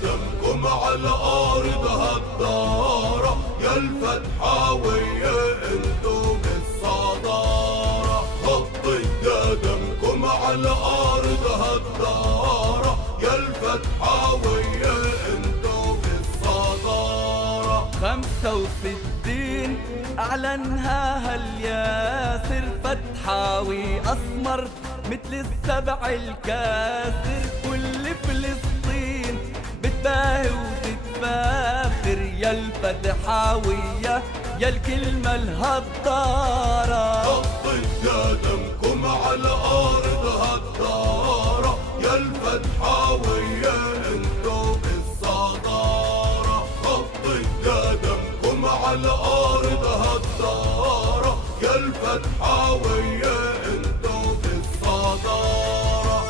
قدمكم على أرض هالدارة يا الفتحاوية انتو بالصدارة. خطي قدمكم على أرض هالدارة يا الفتحاوية انتو بالصدارة. 65 أعلنها هالياسر، فتحاوي أسمر مثل السبع الكاسر. كل فلسطين بتباهي وتتفاخر يا الفتحاوية يا الكلمة الهضارة. خطي قدمكم على أرض هالدارة يا الفتحاوية انتو بالصدارة. خطي قدمكم على أرض هالدارة يا الفتحاوية انتو بالصدارة.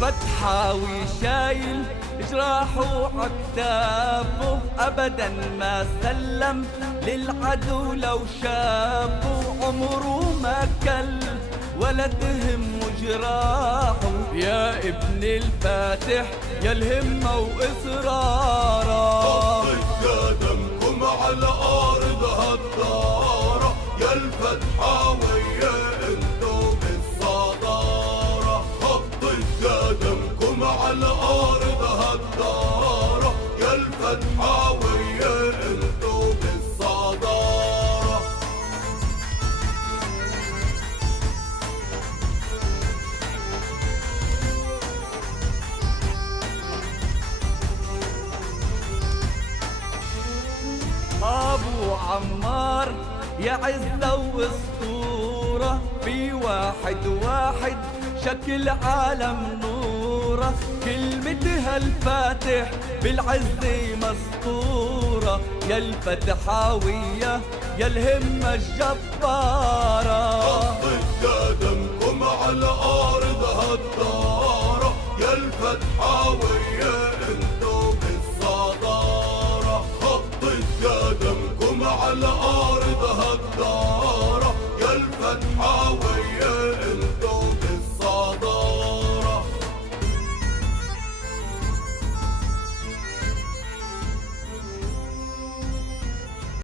فتحاوي شايل جراحه عكتافه، أبدا ما سلم للعدو لو شافه. عمره ما كل ولا تهمه جراحه يا ابن الفاتح يا الهمة وإصراره. خطي قدمكم على أرض هالدارة يا الفتحاوية انتو بالصدارة. خطي قدمكم على أرض هالدارة يا الفتحاوية انتو بالصدارة. أبو عمار يا عزة واسطورة، في واحد واحد شكل عالم نورة. كلمتها الفاتح بالعزة مسطورة يا الفتحاوية يا الهمة الجبارة. خطي قدمكم على أرض هالدارة يا الفتحاوية انتو بالصدارة. خطي قدمكم على أرض هالدارة